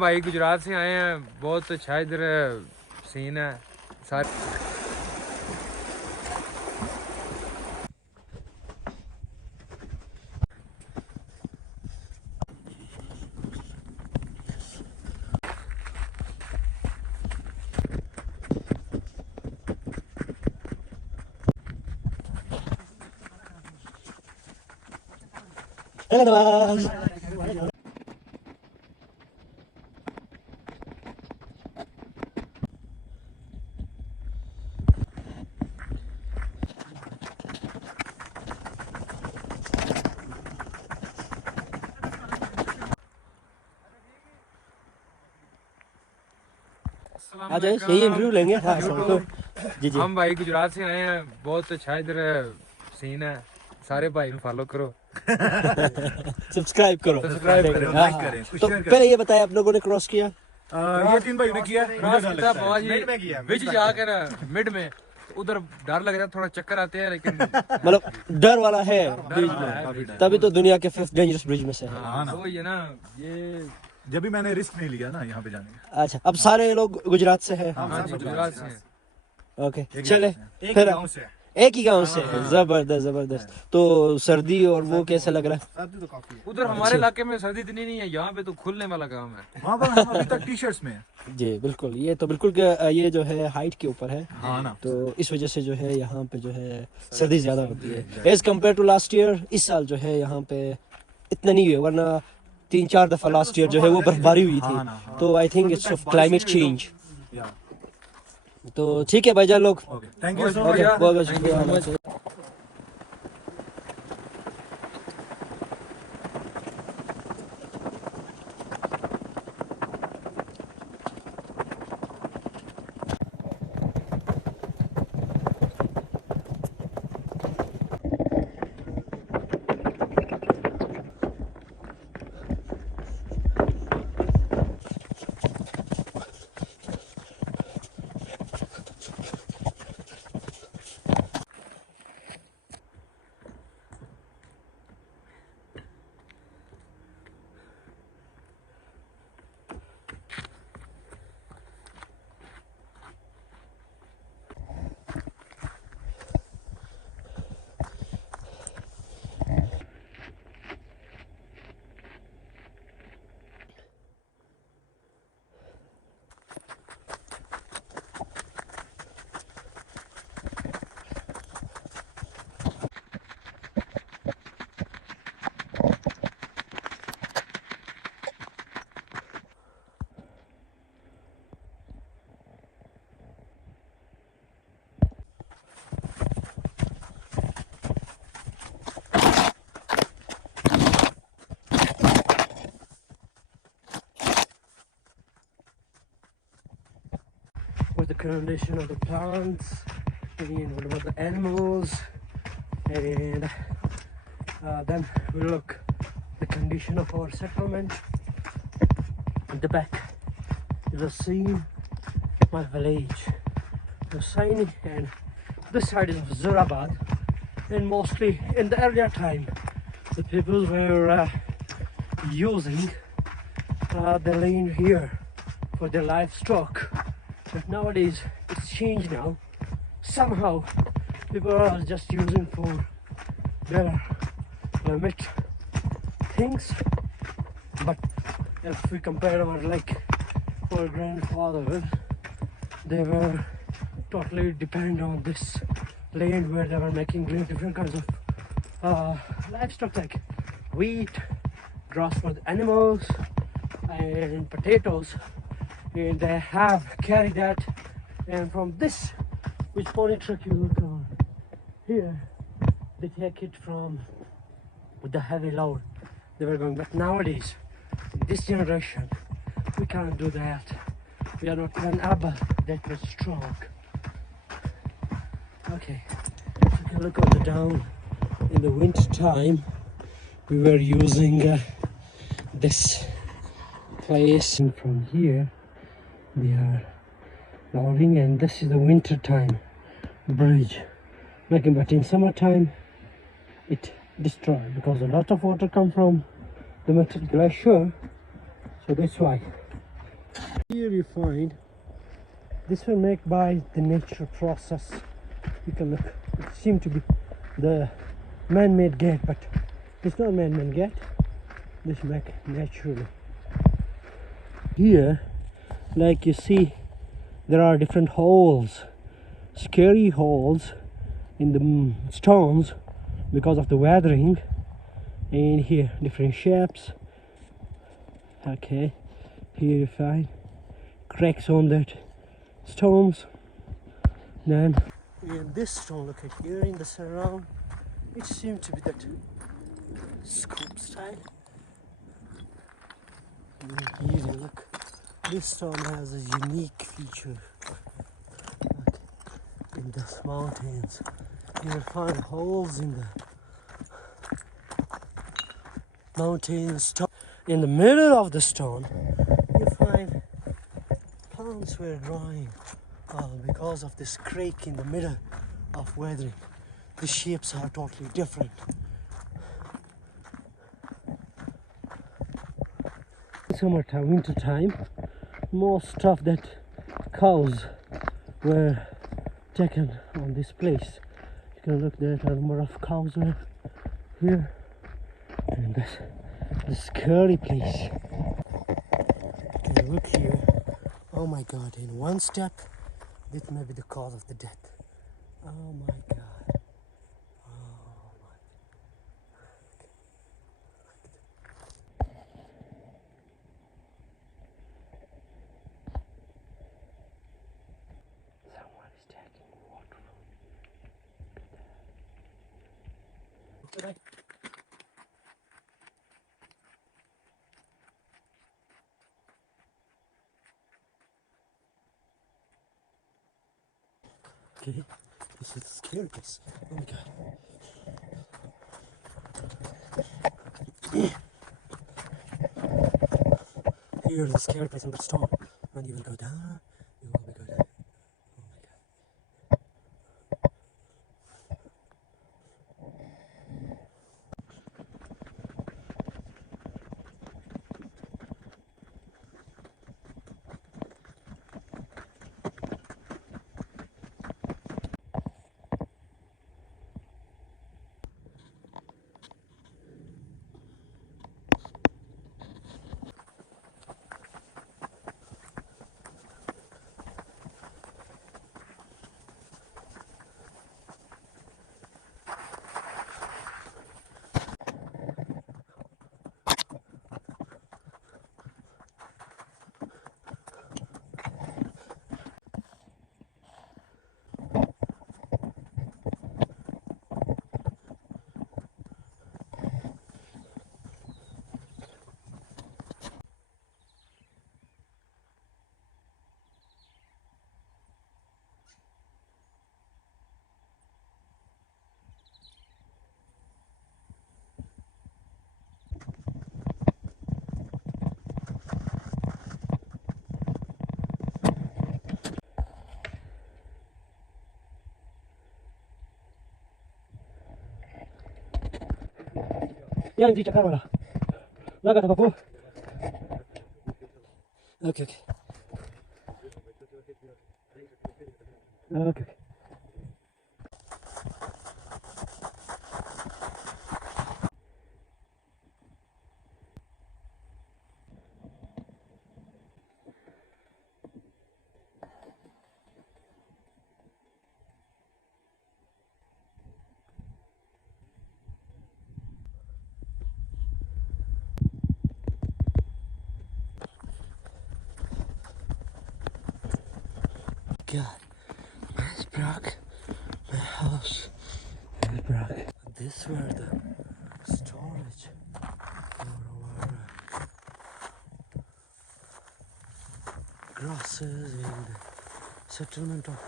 भाई गुजरात से आए हैं, बहुत अच्छा इधर सीन है सारे। आज यही इंटरव्यू लेंगे। हाँ जी जी। हम भाई गुजरात से आए हैं, बहुत अच्छा इधर सीन है सारे भाई को फॉलो करो। सब्सक्राइब करो, सब्सक्राइब करो, लाइक करें, तो पहले ये बताया आप लोगों ने क्रॉस किया? ये 3 भाई ने किया, मिड में किया, बीच जाकर ना मिड में उधर डर लग रहा है, थोड़ा चक्कर आते हैं, लेकिन मतलब डर वाला है ब्रिज में, तभी तो दुनिया के 5th डेंजरस ब्रिज में से है। हाँ ना, वही है ना, ये जब भी मैंने रिस्क नहीं लिया ना यहाँ पे जाने का। अच्छा, अब सारे लोग गुजरात से हैं? हाँ जी, गुजरात से हैं। ओके, चले फिर गाँव से, एक ही गांव से। जबरदस्त जबरदस्त। तो सर्दी और वो कैसा लग रहा है? सर्दी तो काफी है उधर हमारे इलाके में, सर्दी इतनी नहीं है, यहाँ पे तो खुलने वाला काम है। वहाँ पर हम अभी तक टी-शर्ट्स में हैं। जी बिल्कुल, ये तो बिल्कुल ये जो है हाइट के ऊपर है। हाँ ना, तो इस वजह से जो है यहाँ पे जो है सर्दी ज्यादा होती है as compare to last year. इस साल जो है यहाँ पे इतना नहीं हुआ, वरना 3-4 दफा लास्ट ईयर जो है वो बर्फबारी हुई थी। तो I think it's of climate change. तो ठीक है भाईजान लोग, थैंक यू सो बहुत बहुत शुक्रिया। What the condition of the plants and what about the animals, and then we look the condition of our settlement. At the back is a scene my village, the shiny, and this side is Zarabad. And mostly in the earlier time the people were using the land here for their livestock. But nowadays it's changed now. Somehow people are just using for their limit things. But if we compare our grandfathers, they were totally dependent on this land where they were making different kinds of livestock like wheat, grass for the animals, and potatoes. And they have carried that, and from this, which pony truck you look on here, they take it from with the heavy load they were going. But nowadays, this generation, we can't do that. We are not even able that much strong. Okay, if you can look on the down, in the winter time, we were using this place, and from here they are loading, and this is the winter time bridge making. But in summertime it destroyed because a lot of water come from the Metal Glacier, so that's why Here you find this were made by the nature process. You can look. It seemed to be the man-made gate, but it's not man-made gate. This make naturally. Here, like you see, there are different holes, scary holes in the stones because of the weathering. And here, different shapes. Okay, here you find cracks on that stones. Then in this stone, look at here in the surround, it seems to be that scoop style. And here you look, this stone has a unique feature. Look, in these mountains, you'll find holes in the mountain stone. In the middle of the stone, you find plants were growing because of this creek in the middle of weathering. The shapes are totally different. Summertime, winter time, most of that cows were taken on this place. You can look there, a number of cows were here, and that's the scary place. You can look here. Oh my God! In one step, this may be the cause of the death. Oh my God! Oh my! Someone is taking water. Look at that. Okay, this is the scary place. Oh my God. Here is the scary place in the storm. When you will go down, you will be go down. Oh my God. Yan, di cakar malah. Lagat apa po? Okay, okay. Okay. God, it's broke. My house is broke. This were the storage for our grasses and the settlement of